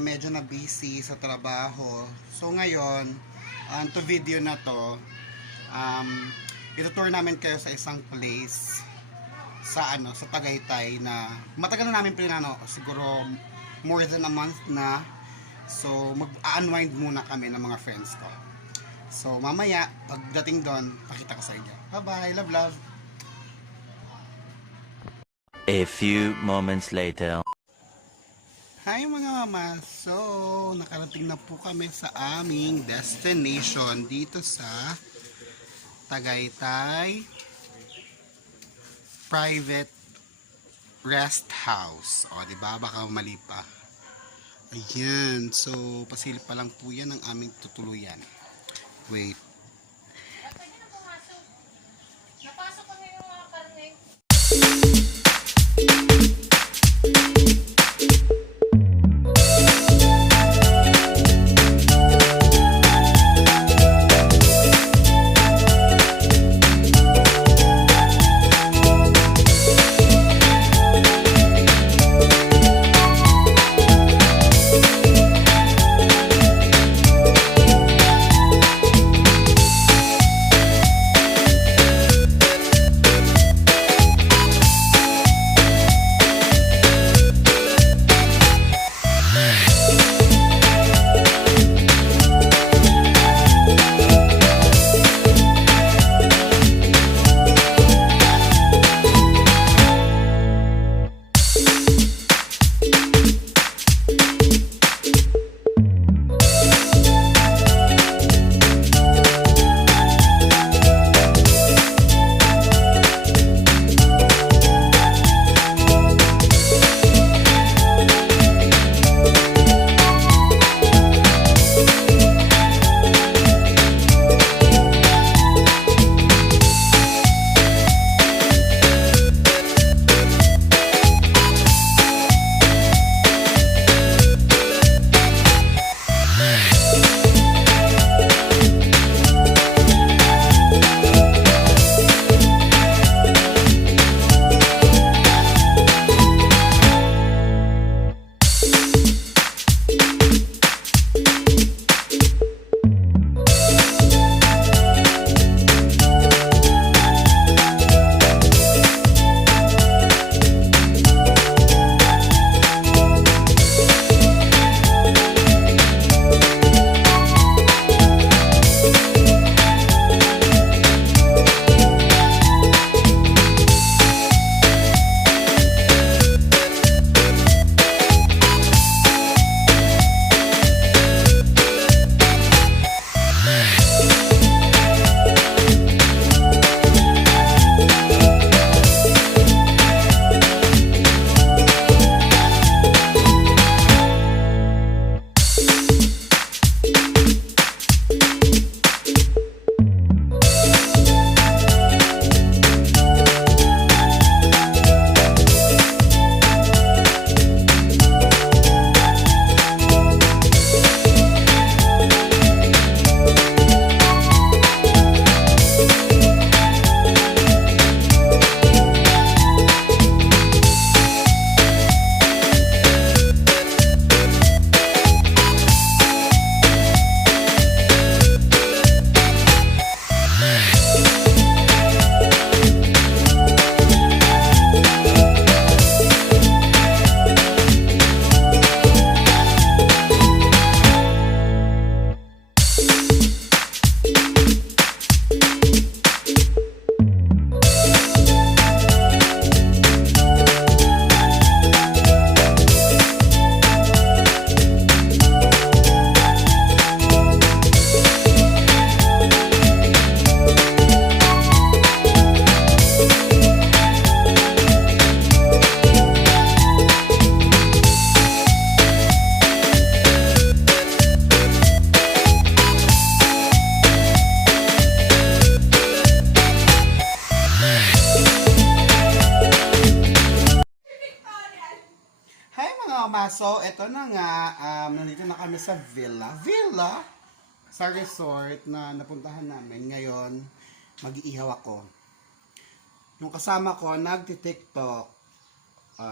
medyo na busy sa trabaho. So ngayon, to video na to, itutour namin kayo sa isang place sa sa Tagaytay na matagal na namin pinano, siguro more than a month na. So mag-unwind muna kami ng mga friends ko. So mamaya, pagdating doon, pakita ko sa inyo. Bye-bye, love love. A few moments later. Hi mga mama, so nakarating na po kami sa aming destination dito sa Tagaytay Private Rest House. O, diba? Baka mali pa. Ayan, so pasilip pa lang po yan ang aming tutuluyan. Wait. Napasok ko na yung mga karne. So, eto na nga, nandito na kami sa villa sa resort na napuntahan namin. Ngayon, mag-iihaw ako. Yung kasama ko, nagti-TikTok.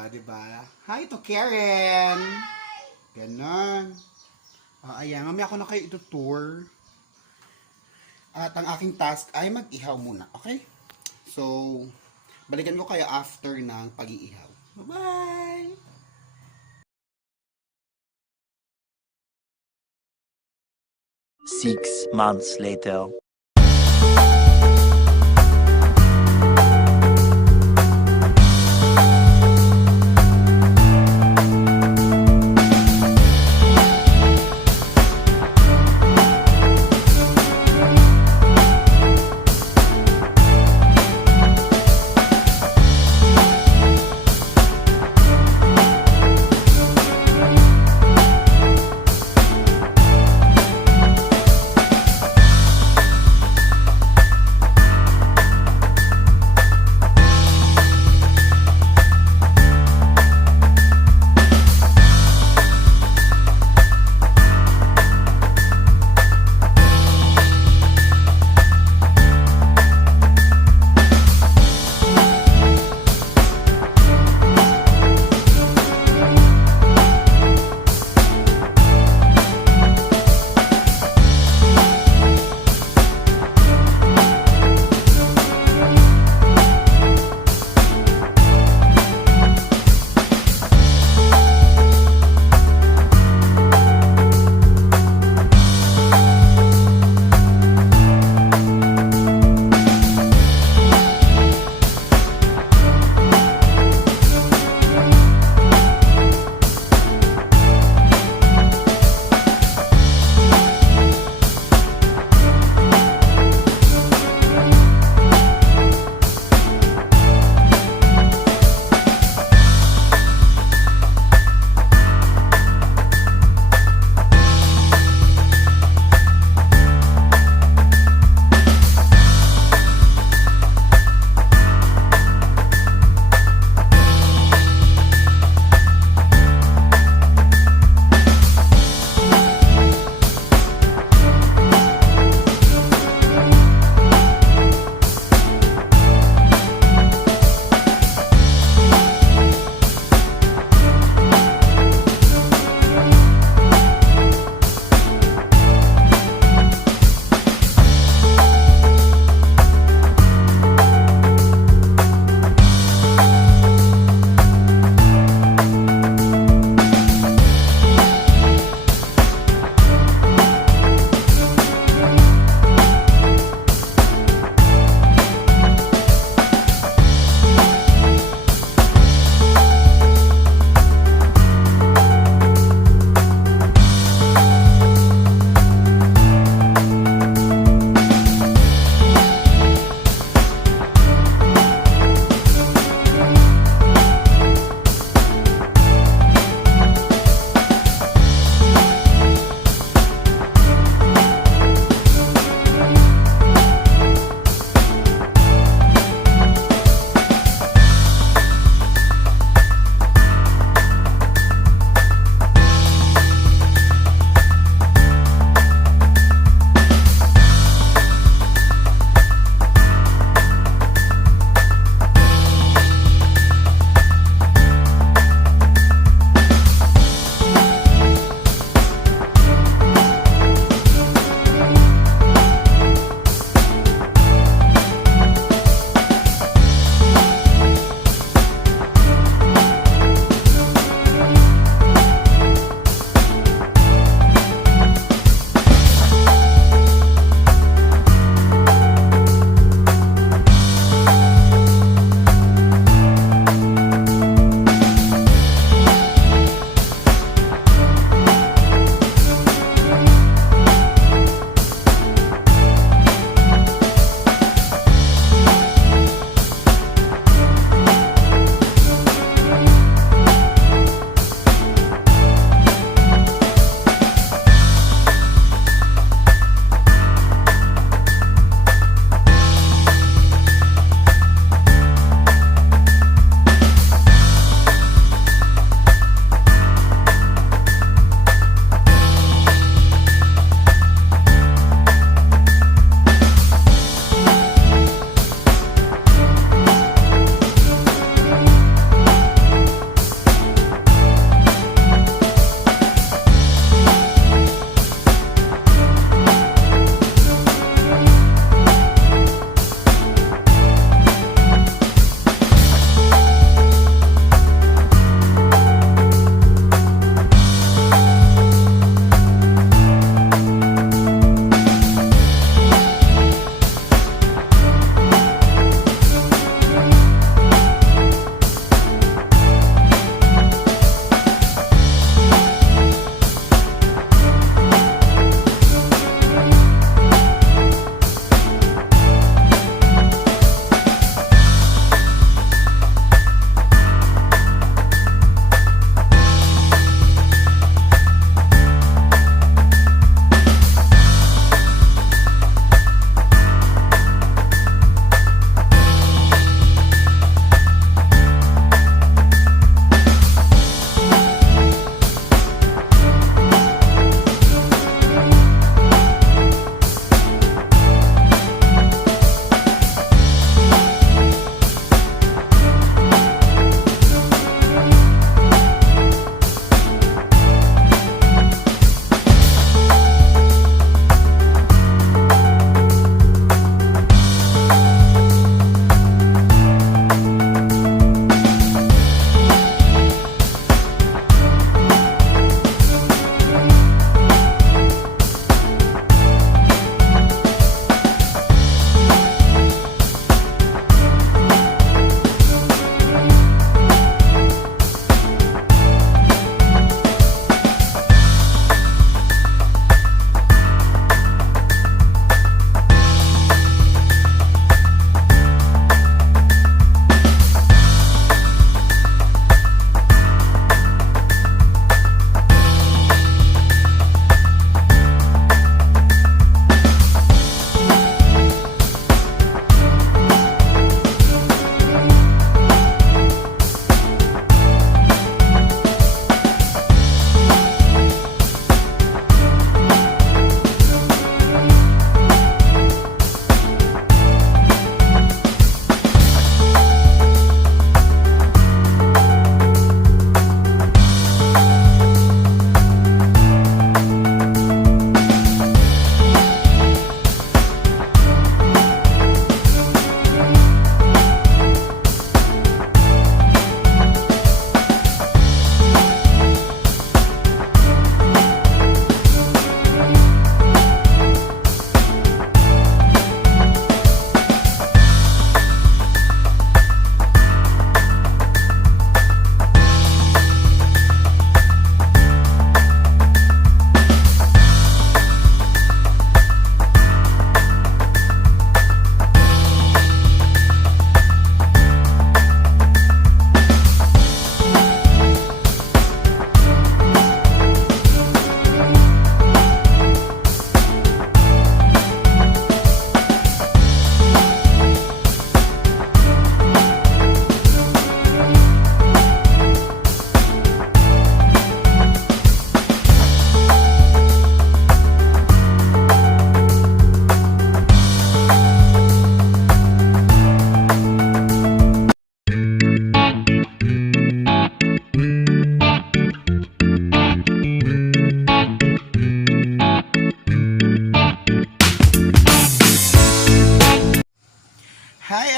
Diba? Hi to Karen! Hi! Ganon. Ayan, mamaya ako na kayo itutour. At ang aking task ay mag-ihaw muna, okay? So, balikan ko kayo after ng pag-iihaw. Bye-bye! 6 months later.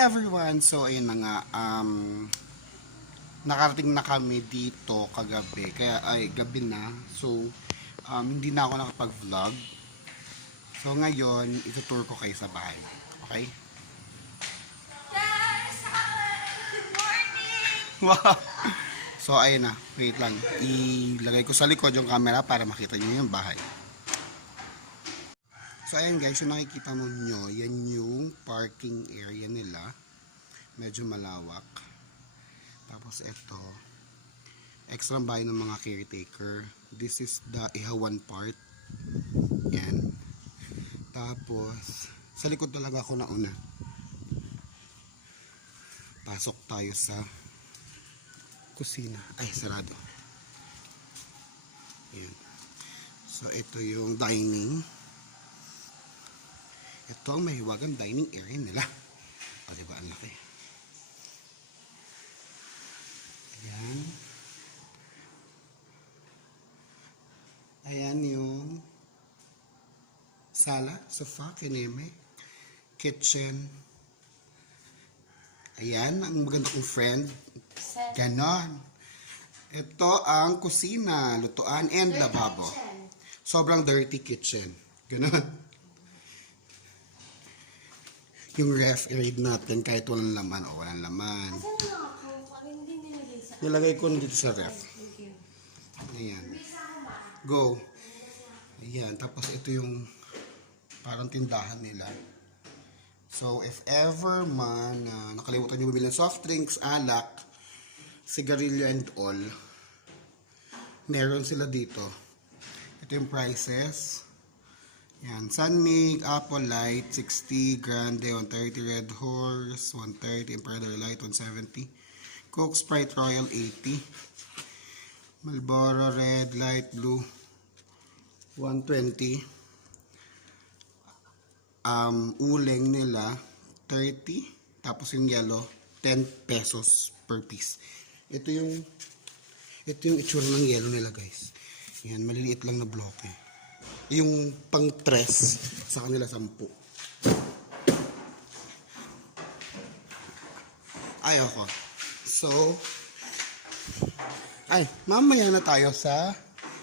everyone! So, ayun na nga, nakarating na kami dito kagabi, kaya ay gabi na. So, hindi na ako nakapag-vlog. So, ngayon, itutour ko kayo sa bahay. Okay? Good morning! Wow! So, ayun na. Wait lang. Ilagay ko sa likod yung camera para makita nyo yung bahay. So, ayun guys, yung nakikita mo nyo, yan yung parking area nila. Medyo malawak. Tapos ito, extra bahay ng mga caretaker. This is the ihawan part. Yan. Tapos, sa likod talaga ako nauna. Pasok tayo sa kusina. Ay, sarado. Yan. So, ito yung dining. Ito ang mahiwagang dining area nila. O, diba? Ang laki. Ayan. Ayan yung sala, sofa, kineme, kitchen. Ayan, ang maganda kong friend. Ganon. Ito ang kusina, lutuan, and lababo. Sobrang dirty kitchen. Ganon. Yung ref, i-read natin kahit walang laman o walang laman. Saan na ako? Parang hindi nilagay sa... Nilagay ko dito sa ref. Thank you. Ayan. Go. Ayan. Tapos ito yung parang tindahan nila. So, if ever man nakalimutan nyo bumili ng soft drinks, alak, sigarilyo and all, meron sila dito. Ito yung prices. Yan, Sunmig, Apple Light, 60, Grande, 130, Red Horse, 130, Emperor Light, 170, Coke Sprite Royal, 80, Marlboro Red, Light Blue, 120, Uleng nila, 30, tapos yung yellow, 10 pesos per piece. Ito yung itsura ng yellow nila, guys. Yan, maliliit lang na bloke. Yung pang tres sa kanila 10. Ayoko. So, mamaya na tayo sa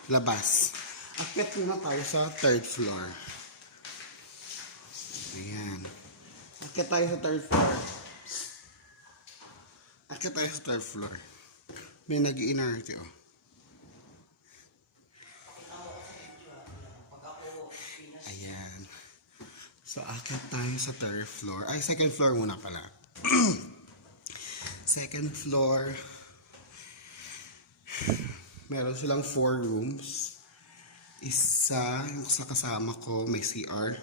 labas. Akyat muna tayo sa 3rd floor. Ayan. Akyat tayo sa 3rd floor. Akyat tayo sa 3rd floor. May nag-iinarte, oh. Ayan. So, akyat tayo sa 3rd floor. Ay, 2nd floor muna pala. 2nd floor. Meron silang 4 rooms. Isa, yung sa kasama ko, may CR.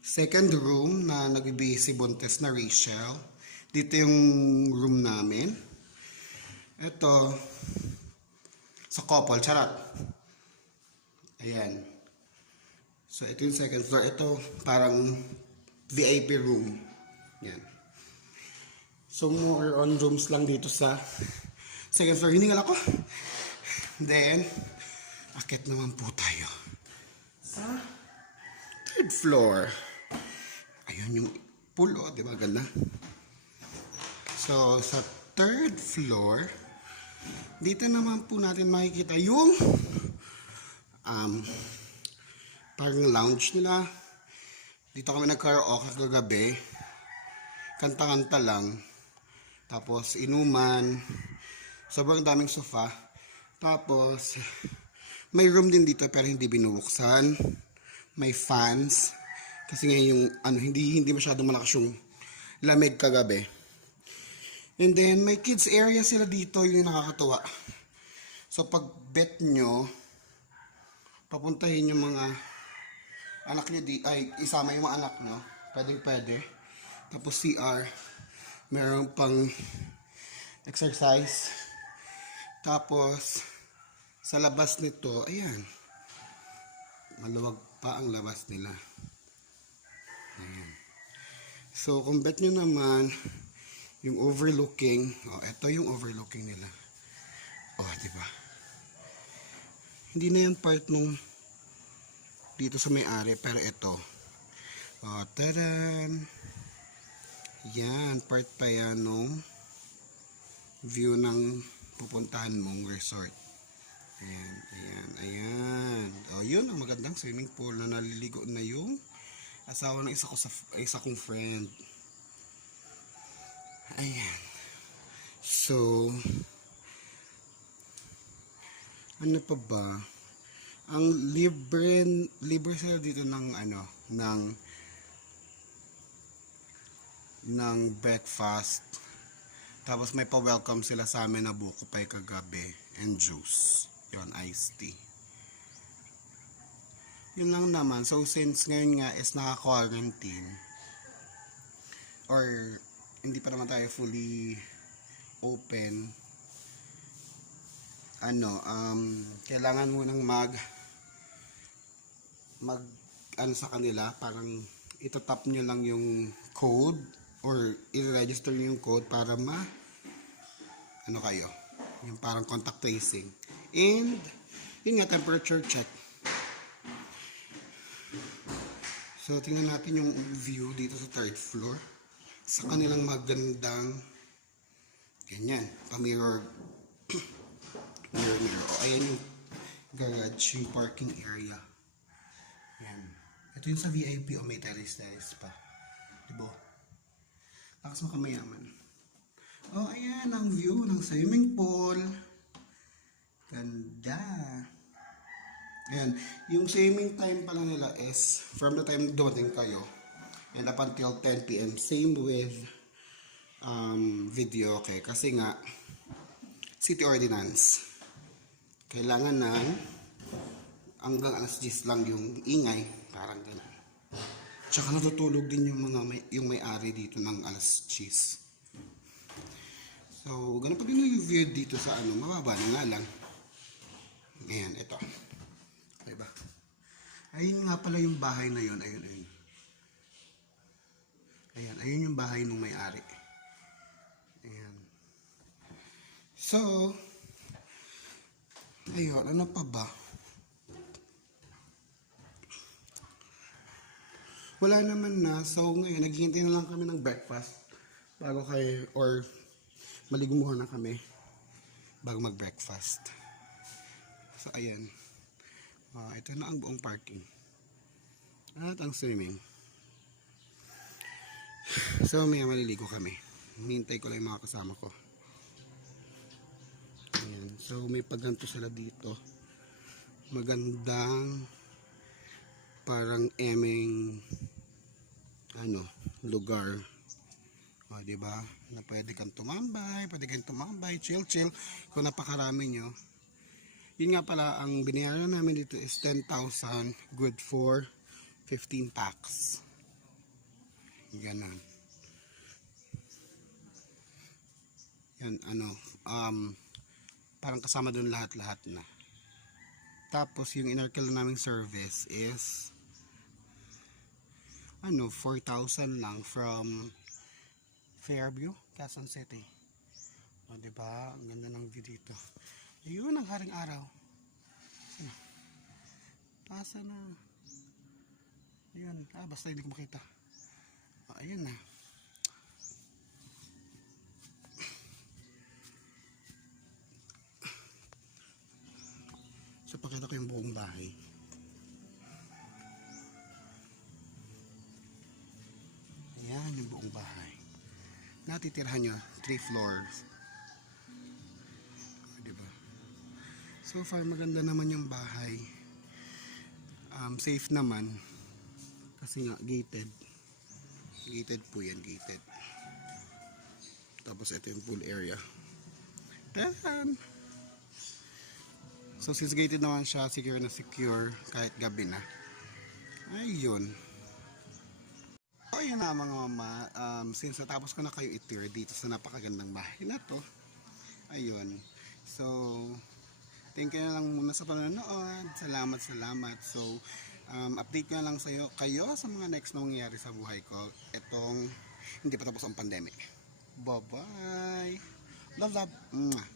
2nd room na nagbibigay si Buntes na Rachel. Dito yung room namin. Ito, sa couple, charot. Ayan. So, ito yung 2nd floor. Ito, parang VIP room. Yan. So, more on rooms lang dito sa 2nd floor. Hiningal ako. Then, akit naman po tayo sa 3rd floor. Ayun yung pool, oh. Diba? Ganda. So, sa 3rd floor, dito naman po natin makikita yung parang lounge nila. Dito kami nag-karaoke kagabi. Kanta-kanta lang. Tapos inuman. Sobrang daming sofa. Tapos may room din dito pero hindi binubuksan. May fans. Kasi ngayon yung hindi masyadong malakas yung lamig kagabi. And then may kids area sila dito, yung nakakatuwa. So pag bet nyo, papuntahin yung mga anak nyo isama yung mga anak nyo, pwede. Tapos CR, meron pang exercise. Tapos sa labas nito, ayan, maluwag pa ang labas nila. Ayan. So kung bet nyo naman yung overlooking, ito yung overlooking nila. Diba? Hindi na yan part nung dito sa may-ari, pero ito. Tadan! Yan, part pa yan nung view ng pupuntahan mong resort. Ayan, ayan, ayan. O, yun ang magandang swimming pool na naliligo na yung asawa ng isa kong friend. Ayan. So, ano pa ba? Ang libre sila dito ng ng breakfast. Tapos may pa-welcome sila sa amin na buko pay kagabi and juice. Yon, iced tea. Yun lang naman. So since ngayon nga is naka-quarantine or hindi pa naman tayo fully open, kailangan mo nang mag sa kanila, parang itatap nyo lang yung code or i-register nyo yung code para kayo, yung parang contact tracing, and yun nga, temperature check. So tingnan natin yung view dito sa third floor sa kanilang magandang ganyan, pa-mirror mirror. O, ayan yung garage, yung parking area. Ayan. Ito yung sa VIP, o may terrace pa. Diba? Lakas mo kamayaman. O, ayan ang view ng swimming pool. Ganda. Ayan. Yung swimming time pala nila is from the time dumating kayo and up until 10 PM. Same with video, okay? Kasi nga, city ordinance. Kailangan ng hanggang alas 10 lang yung ingay, parang gano'n. Tsaka natutulog din yung yung may-ari dito ng alas 10. So, ganun pa ganun yung view dito sa mababa na nga lang. Ayan, ito. Okay ba? Ayun nga pala yung bahay na yun. Ayun. Ayan, ayun yung bahay ng may-ari. Ayan. So, ayun, ano pa ba? Wala naman na. So, ngayon, naghihintay na lang kami ng breakfast bago or maligo muna kami bago mag-breakfast. So, ayan. Ito na ang buong parking. At ang swimming. So, may maliligo kami. Hintay ko lang yung mga kasama ko. Ayan. So, may pagganto sila dito. Magandang parang emeng lugar. O, diba? Na pwede kang tumambay, chill. Kung napakarami nyo. Yun nga pala, ang binayaran namin dito is 10,000, good for 15 packs. Ganon. Yan, parang kasama doon lahat-lahat na. Tapos, yung in-arcal naming service is 4,000 lang from Fairview, Quezon City. O, diba? Ang ganda ng view dito. Yun ang haring araw. Pasa na. Ayun. Basta hindi ko makita. Ayun na. So, pakita ko yung buong bahay. Ayan yung buong bahay. Natitirhan nyo, 3 floors. Diba? So far, maganda naman yung bahay. Safe naman. Kasi nga, gated. Gated po yan, gated. Tapos ito yung pool area. Ayan. So since gated naman siya, secure na secure kahit gabi na. Ayun. Ayun na mga mama, since natapos ko na kayo i-tour dito sa napakagandang bahay na to. Ayun. So, thank you na lang muna sa panonood. Salamat. So, update ko na lang kayo sa mga next na mangyayari sa buhay ko. Itong hindi pa tapos ang pandemic. Bye-bye. Love. Mwah.